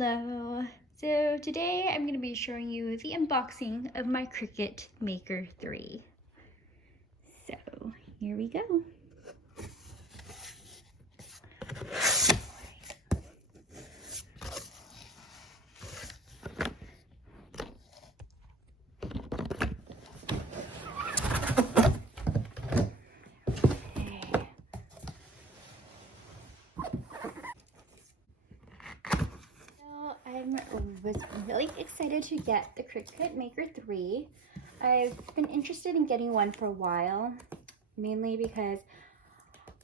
Hello! So today I'm going to be showing you the unboxing of my Cricut Maker 3. So here we go. I was really excited to get the Cricut Maker 3. I've been interested in getting one for a while, mainly because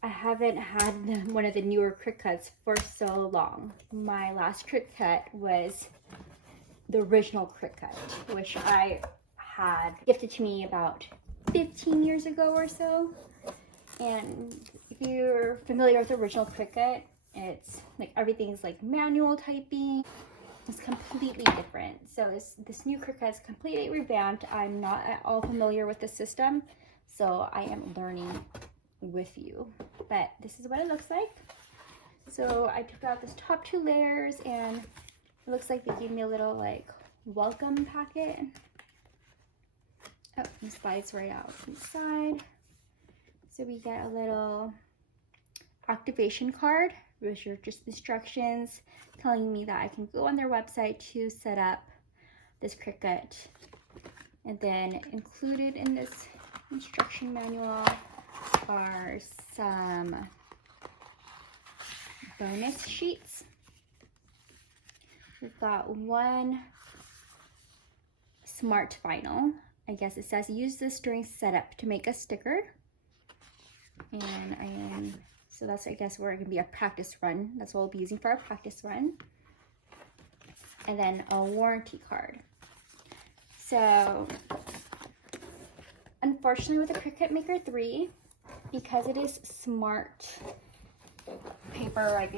I haven't had one of the newer Cricuts for so long. My last Cricut was the original Cricut, which I had gifted to me about 15 years ago or so. And if you're familiar with the original Cricut, it's like everything's like manual typing. It's completely different. So this new Cricut is completely revamped. I'm not at all familiar with the system, so I am learning with you. But this is what it looks like. So I took out this top two layers, and it looks like they gave me a little like welcome packet. Oh, it slides right out from the side. So we get a little activation card, which are just instructions telling me that I can go on their website to set up this Cricut. And then included in this instruction manual are some bonus sheets. We've got one smart vinyl. I guess it says use this during setup to make a sticker. And so that's, I guess, where it can be a practice run. That's what we'll be using for our practice run. And then a warranty card. So, unfortunately with the Cricut Maker 3, because it is smart paper like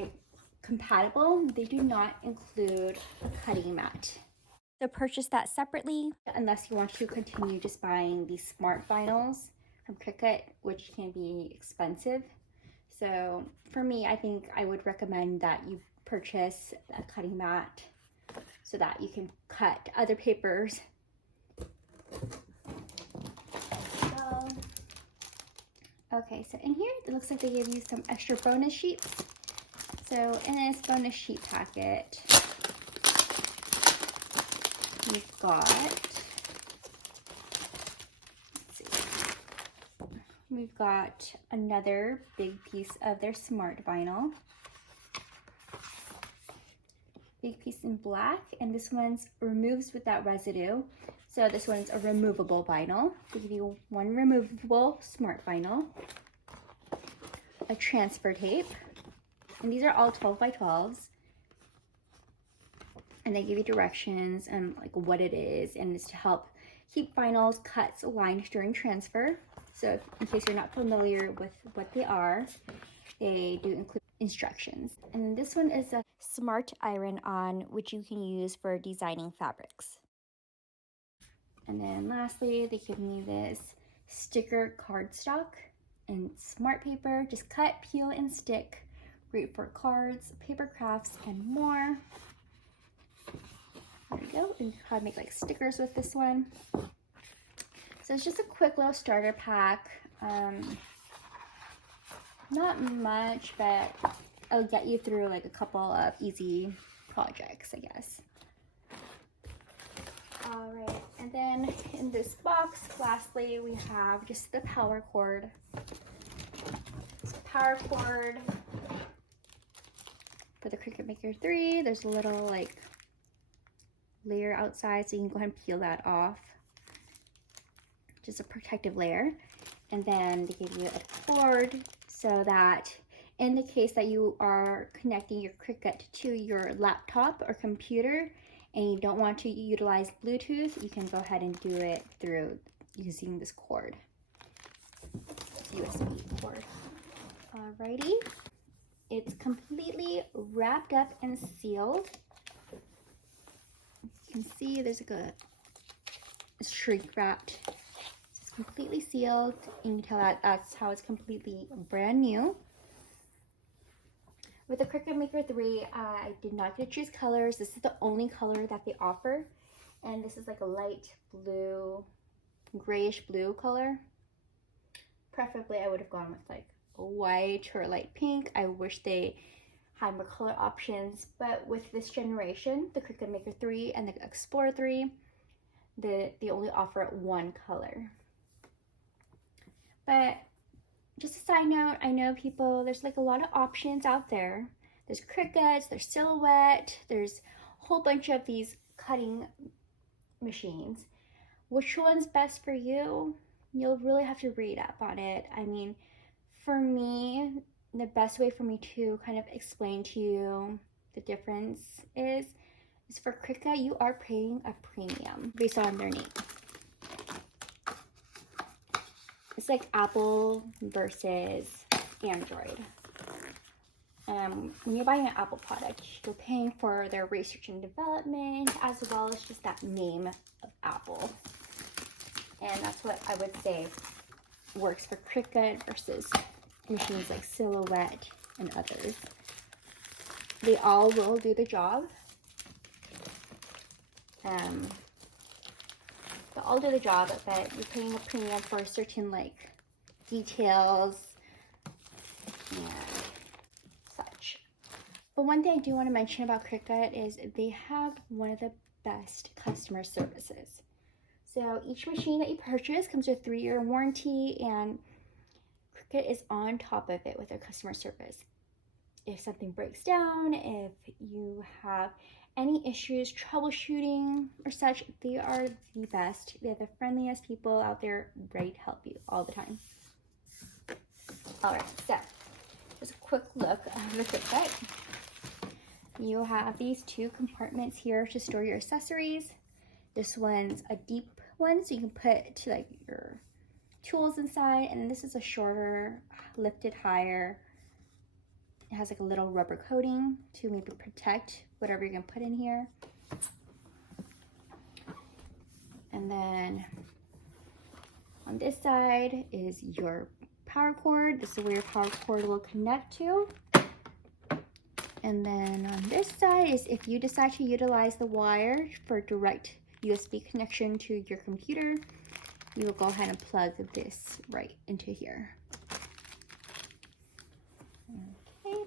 compatible, they do not include a cutting mat. So purchase that separately unless you want to continue just buying these smart vinyls from Cricut, which can be expensive. So for me, I think I would recommend that you purchase a cutting mat so that you can cut other papers. Okay, so in here, it looks like they gave you some extra bonus sheets. So in this bonus sheet packet, we've got, we've got another big piece of their smart vinyl. Big piece in black, and this one's removes without residue. So this one's a removable vinyl. They give you one removable smart vinyl, a transfer tape, and these are all 12 by 12s. And they give you directions and like what it is, and it's to help keep vinyls cuts aligned during transfer. So in case you're not familiar with what they are, they do include instructions. And then this one is a smart iron-on, which you can use for designing fabrics. And then lastly, they give me this sticker cardstock and smart paper. Just cut, peel, and stick. Great for cards, paper crafts, and more. There we go. And how to make like stickers with this one. So it's just a quick little starter pack. Not much, but it'll get you through like a couple of easy projects, I guess. All right, and then in this box, lastly, we have just the power cord. Power cord for the Cricut Maker 3. There's a little like layer outside, so you can go ahead and peel that off. Just a protective layer. And then they give you a cord so that in the case that you are connecting your Cricut to your laptop or computer and you don't want to utilize Bluetooth, you can go ahead and do it through using this cord. It's USB cord. Alrighty. It's completely wrapped up and sealed. You can see there's like a shrink wrapped. It's completely sealed, and you can tell that that's how it's completely brand new. With the Cricut Maker 3, I did not get to choose colors. This is the only color that they offer. And this is like a light blue, grayish blue color. Preferably, I would have gone with like a white or a light pink. I wish they had more color options. But with this generation, the Cricut Maker 3 and the Explorer 3, they only offer one color. But just a side note, I know people, there's like a lot of options out there. There's Cricuts, there's Silhouette, there's a whole bunch of these cutting machines. Which one's best for you? You'll really have to read up on it. I mean, for me, the best way for me to kind of explain to you the difference is for Cricut, you are paying a premium based on their name. It's like Apple versus Android. When you're buying an Apple product, you're paying for their research and development as well as just that name of Apple. And that's what I would say works for Cricut versus machines like Silhouette and others. They all will do the job. They'll all do the job, but you're paying a premium for certain like details and such. But one thing I do want to mention about Cricut is they have one of the best customer services. So each machine that you purchase comes with a 3-year warranty, and Cricut is on top of it with their customer service. If something breaks down, if you have any issues troubleshooting or such, they are the best. They're the friendliest people out there, ready to help you all the time. All right, so just a quick look of the Cricut. You have these 2 compartments here to store your accessories. This one's a deep one, so you can put like your tools inside, and this is a shorter, lifted higher. It has like a little rubber coating to maybe protect whatever you're gonna put in here. And then on this side is your power cord. This is where your power cord will connect to. And then on this side is if you decide to utilize the wire for direct USB connection to your computer, you will go ahead and plug this right into here. Okay.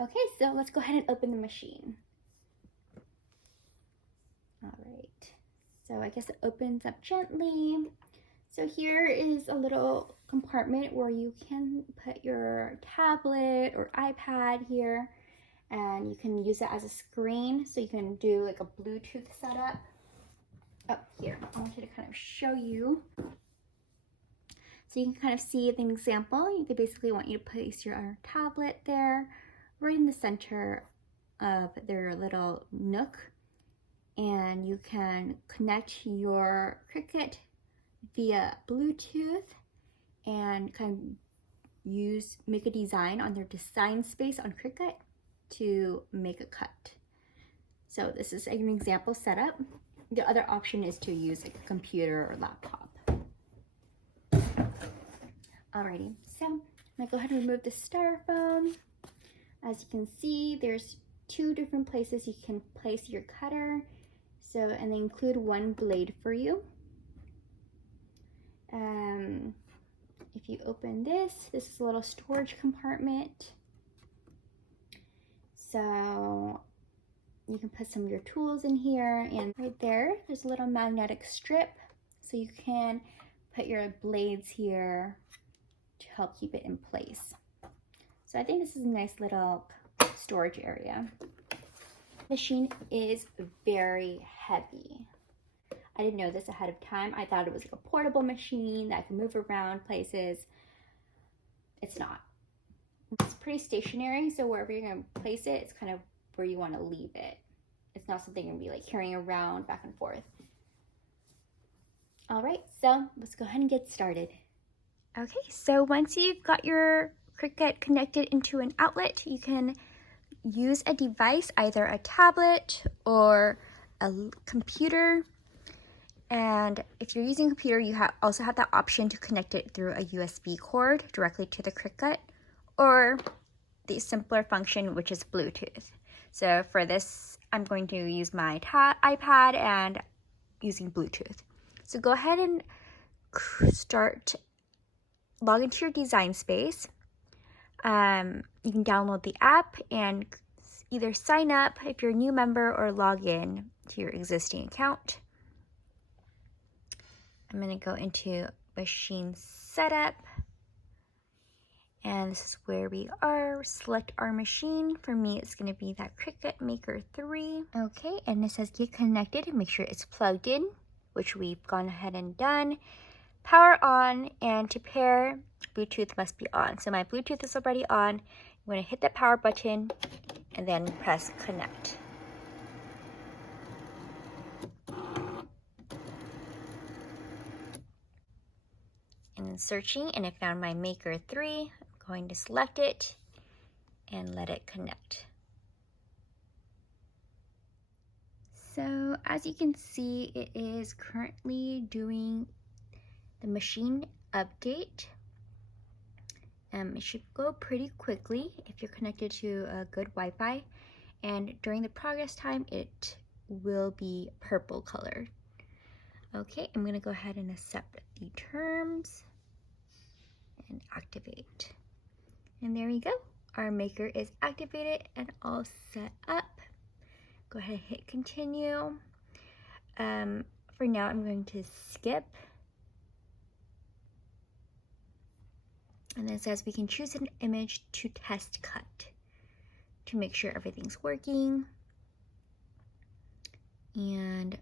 Okay, so let's go ahead and open the machine. All right, so I guess it opens up gently. So here is a little compartment where you can put your tablet or iPad here, and you can use it as a screen, so you can do like a Bluetooth setup. Up here, I wanted to kind of show you. So you can kind of see an example. They basically want you to place your tablet there, right in the center of their little nook, and you can connect your Cricut via Bluetooth and kind of make a design on their design space on Cricut to make a cut. So this is an example setup. The other option is to use like a computer or laptop. Alrighty, so I'm gonna go ahead and remove the styrofoam. As you can see, there's 2 different places you can place your cutter. So, and they include 1 blade for you. If you open this is a little storage compartment. So you can put some of your tools in here, and right there's a little magnetic strip, so you can put your blades here to help keep it in place. So I think this is a nice little storage area. The machine is very heavy. I didn't know this ahead of time. I thought it was like a portable machine that can move around places. It's not. It's pretty stationary, so wherever you're gonna place it, it's kind of where you want to leave it. It's not something you're gonna be like carrying around back and forth. All right, so let's go ahead and get started. Okay, so once you've got your Cricut connected into an outlet, you can use a device, either a tablet or a computer. And if you're using a computer, you also have that option to connect it through a USB cord directly to the Cricut, or the simpler function, which is Bluetooth. So for this, I'm going to use my iPad and using Bluetooth. So go ahead and log into your design space. You can download the app and either sign up if you're a new member or log in to your existing account. I'm going to go into machine setup, and this is where we are. Select our machine. For me, it's going to be that Cricut Maker 3. Okay, and it says get connected and make sure it's plugged in, which we've gone ahead and done. Power on, and to pair, Bluetooth must be on. So my Bluetooth is already on. I'm going to hit the power button and then press connect. And searching, and I found my Maker 3. I'm going to select it and let it connect. So as you can see, it is currently doing the machine update. It should go pretty quickly if you're connected to a good Wi-Fi, and during the progress time it will be purple color. Okay, I'm going to go ahead and accept the terms and activate. And there we go. Our Maker is activated and all set up. Go ahead and hit continue. For now, I'm going to skip. And then it says we can choose an image to test cut to make sure everything's working. And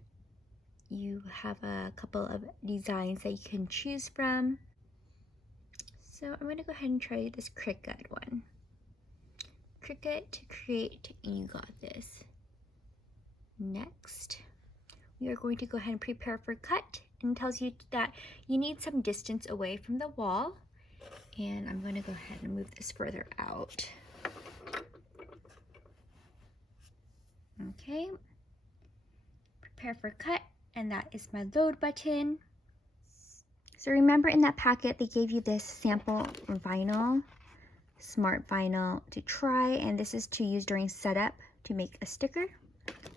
you have a couple of designs that you can choose from. So I'm going to go ahead and try this Cricut one. Cricut to create, and you got this. Next, we are going to go ahead and prepare for cut, and it tells you that you need some distance away from the wall. And I'm going to go ahead and move this further out. Okay, prepare for cut, and that is my load button. So remember in that packet they gave you this sample vinyl, smart vinyl to try, and this is to use during setup to make a sticker.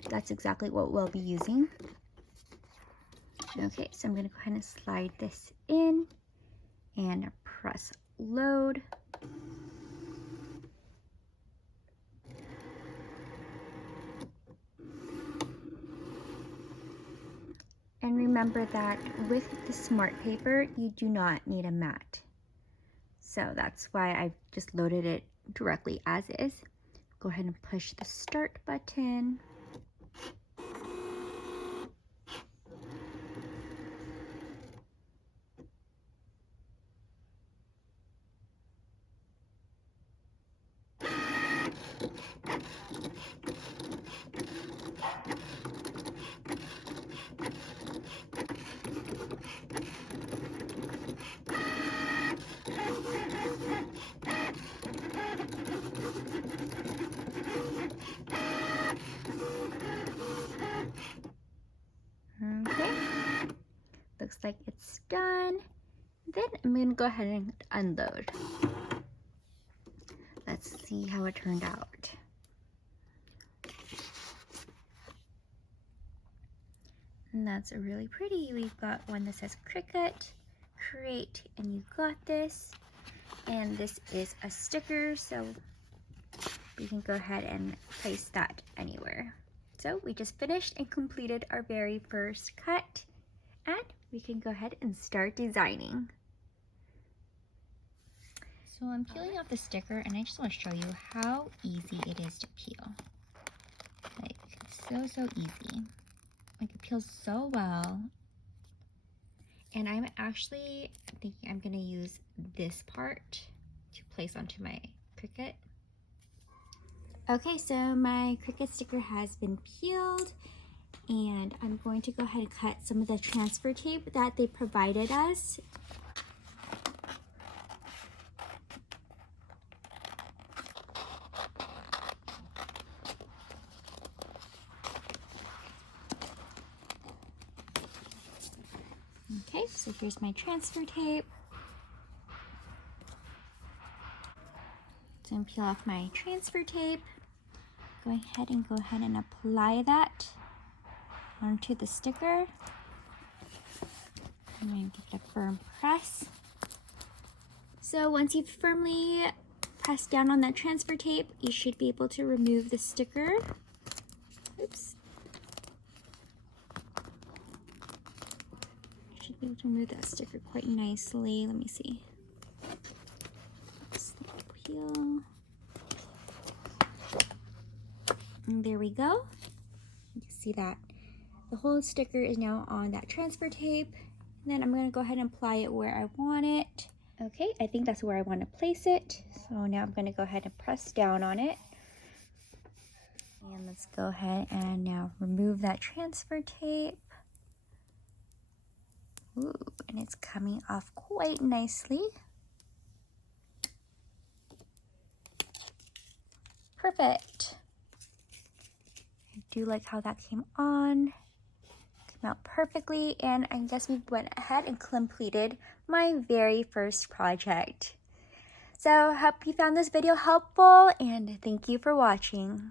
That's exactly what we'll be using. Okay, so I'm going to go ahead and slide this in and press load. And remember that with the smart paper, you do not need a mat. So that's why I just loaded it directly as is. Go ahead and push the start button. Okay, looks like it's done. Then I'm going to go ahead and unload. Let's see how it turned out. And that's really pretty. We've got one that says Cricut, Create, and you got this. And this is a sticker, so we can go ahead and place that anywhere. So we just finished and completed our very first cut, and we can go ahead and start designing. So I'm peeling off the sticker, and I just want to show you how easy it is to peel. Like, so easy. Like, it peels so well. And I'm actually thinking I'm going to use this part to place onto my Cricut. Okay, so my Cricut sticker has been peeled, and I'm going to go ahead and cut some of the transfer tape that they provided us. Okay, so here's my transfer tape. So I'm peel off my transfer tape. Go ahead and apply that onto the sticker. And then give it a firm press. So once you've firmly pressed down on that transfer tape, you should be able to remove the sticker. Oops. You should be able to remove that sticker quite nicely. Let me see. Just peel. And there we go. You can see that the whole sticker is now on that transfer tape. And then I'm going to go ahead and apply it where I want it. Okay, I think that's where I want to place it. So now I'm going to go ahead and press down on it. And let's go ahead and now remove that transfer tape. Ooh, and it's coming off quite nicely. Perfect. I do like how that came on. Out perfectly, and I guess we went ahead and completed my very first project. So hope you found this video helpful, and thank you for watching.